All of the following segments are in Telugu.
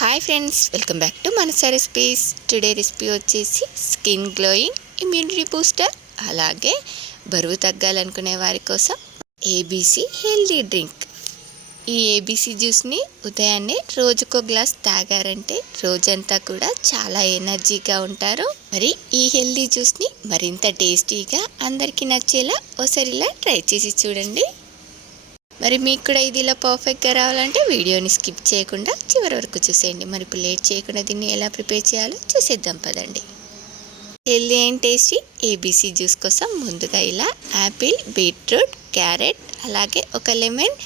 Hi friends welcome back to Manasa recipes today recipe వచ్చేసి స్కిన్ గ్లోయింగ్ ఇమ్యూనిటీ బూస్టర్ అలాగే బరువు తగ్గాలనుకునే వారి కోసం ఏబీసీ హెల్దీ డ్రింక్ ఈ ఏబీసీ జ్యూస్ని ఉదయాన్నే రోజుకో గ్లాస్ తాగారంటే రోజంతా కూడా చాలా ఎనర్జీగా ఉంటారు. మరి ఈ హెల్దీ జ్యూస్ని మరింత టేస్టీగా అందరికీ నచ్చేలా ఒకసారి ఇలా ట్రై చేసి చూడండి. మరి మీకు కూడా ఇది ఇలా పర్ఫెక్ట్గా రావాలంటే వీడియోని స్కిప్ చేయకుండా చివరి వరకు చూసేయండి. మరి ఇప్పుడు లేట్ చేయకుండా దీన్ని ఎలా ప్రిపేర్ చేయాలో చూసేద్దాం పదండి. Healthy and tasty ABC juice కోసం ముందుగా ఇలా యాపిల్ బీట్రూట్ క్యారెట్ అలాగే ఒక లెమన్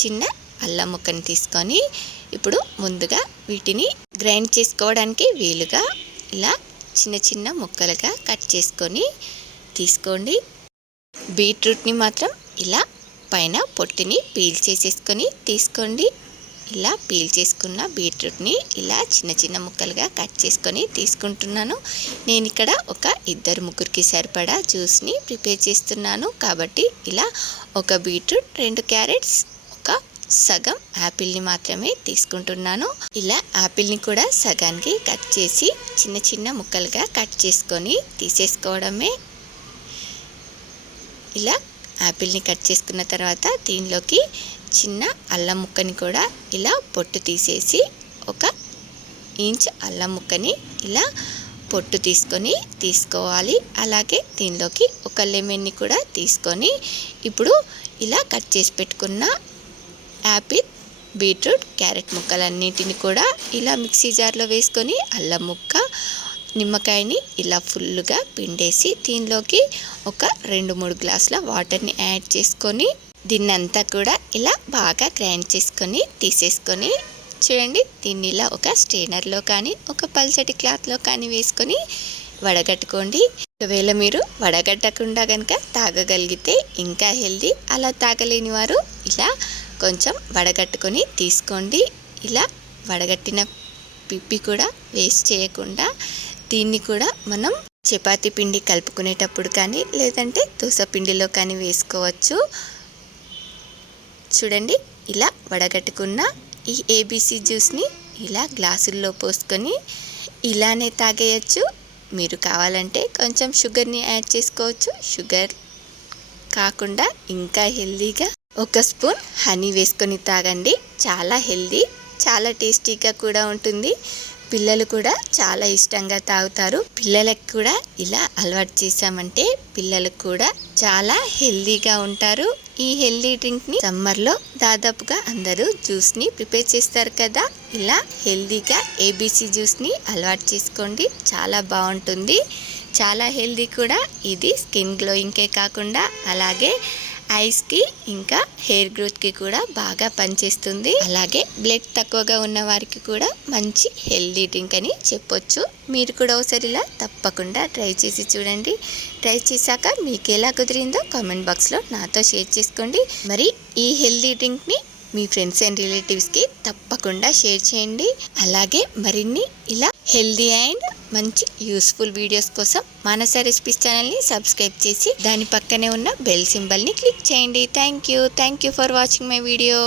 చిన్న అల్లం ముక్కని తీసుకొని ఇప్పుడు ముందుగా వీటిని గ్రైండ్ చేసుకోవడానికి వీలుగా ఇలా చిన్న చిన్న ముక్కలుగా కట్ చేసుకొని తీసుకోండి. బీట్రూట్ని మాత్రం ఇలా పైన పొట్టిని పీల్ చేసేసుకొని తీసుకోండి. ఇలా పీల్ చేసుకున్న బీట్రూట్ని ఇలా చిన్న చిన్న ముక్కలుగా కట్ చేసుకొని తీసుకుంటున్నాను. నేను ఇక్కడ ఒక ఇద్దరు ముగ్గురికి సరిపడా జ్యూస్ని ప్రిపేర్ చేస్తున్నాను. కాబట్టి ఇలా ఒక బీట్రూట్ రెండు క్యారెట్స్ ఒక సగం యాపిల్ని మాత్రమే తీసుకుంటున్నాను. ఇలా యాపిల్ని కూడా సగానికి కట్ చేసి చిన్న చిన్న ముక్కలుగా కట్ చేసుకొని తీసేసుకోవడమే. ఇలా యాపిల్ని కట్ చేసుకున్న తర్వాత దీనిలోకి చిన్న అల్లం ముక్కని కూడా ఇలా పొట్టు తీసేసి ఒక ఇంచ్ అల్లం ముక్కని ఇలా పొట్టు తీసుకొని తీసుకోవాలి. అలాగే దీనిలోకి ఒక లెమన్ని కూడా తీసుకొని ఇప్పుడు ఇలా కట్ చేసి పెట్టుకున్న యాపిల్ బీట్రూట్ క్యారెట్ ముక్కలన్నింటిని కూడా ఇలా మిక్సీ జార్లో వేసుకొని అల్లం ముక్క నిమ్మకాయని ఇలా ఫుల్గా పిండేసి దీనిలోకి ఒక రెండు మూడు గ్లాసుల వాటర్ని యాడ్ చేసుకొని దీన్నంతా కూడా ఇలా బాగా గ్రైండ్ చేసుకొని తీసేసుకొని చూడండి దీన్ని ఇలా ఒక స్ట్రైనర్లో కానీ ఒక పల్చటి క్లాత్లో కానీ వేసుకొని వడగట్టుకోండి. ఒకవేళ మీరు వడగట్టకుండా కనుక తాగగలిగితే ఇంకా హెల్దీ. అలా తాగలేని వారు ఇలా కొంచెం వడగట్టుకొని తీసుకోండి. ఇలా వడగట్టిన పిప్పి కూడా వేస్ట్ చేయకుండా దీన్ని కూడా మనం చపాతి పిండి కలుపుకునేటప్పుడు కానీ లేదంటే దోశ పిండిలో కానీ వేసుకోవచ్చు. చూడండి ఇలా వడగట్టుకున్న ఈ ఏబీసీ జ్యూస్ని ఇలా గ్లాసుల్లో పోసుకొని ఇలానే తాగేయచ్చు. మీరు కావాలంటే కొంచెం షుగర్ని యాడ్ చేసుకోవచ్చు. షుగర్ కాకుండా ఇంకా హెల్దీగా ఒక స్పూన్ హనీ వేసుకొని తాగండి. చాలా హెల్దీ చాలా టేస్టీగా కూడా ఉంటుంది. పిల్లలు కూడా చాలా ఇష్టంగా తాగుతారు. పిల్లలకు కూడా ఇలా అలవాటు చేసామంటే పిల్లలు కూడా చాలా హెల్దీగా ఉంటారు. ఈ హెల్దీ డ్రింక్ని సమ్మర్లో దాదాపుగా అందరూ జ్యూస్ని ప్రిపేర్ చేస్తారు కదా. ఇలా హెల్దీగా ఏబీసీ జ్యూస్ని అలవాటు చేసుకోండి. చాలా బాగుంటుంది. చాలా హెల్దీ కూడా. ఇది స్కిన్ గ్లోయింగ్కే కాకుండా అలాగే ఐస్కి ఇంకా హెయిర్ గ్రోత్కి కూడా బాగా పనిచేస్తుంది. అలాగే బ్లడ్ తక్కువగా ఉన్న వారికి కూడా మంచి హెల్దీ డ్రింక్ అని చెప్పొచ్చు. మీరు కూడా ఒకసారి ఇలా తప్పకుండా ట్రై చేసి చూడండి. ట్రై చేశాక మీకు ఎలా కుదిరిందో కామెంట్ బాక్స్లో నాతో షేర్ చేసుకోండి. మరి ఈ హెల్దీ డ్రింక్ని మీ ఫ్రెండ్స్ అండ్ రిలేటివ్స్కి తప్పకుండా షేర్ చేయండి. అలాగే మరిన్ని ఇలా హెల్దీ అండ్ మంచి యూస్ఫుల్ వీడియోస్ కోసం మానస రెసిపీస్ ఛానల్ని సబ్స్క్రైబ్ చేసి దాని పక్కనే ఉన్న బెల్ సింబల్ని క్లిక్ చేయండి. Thank you. Thank you for watching my video.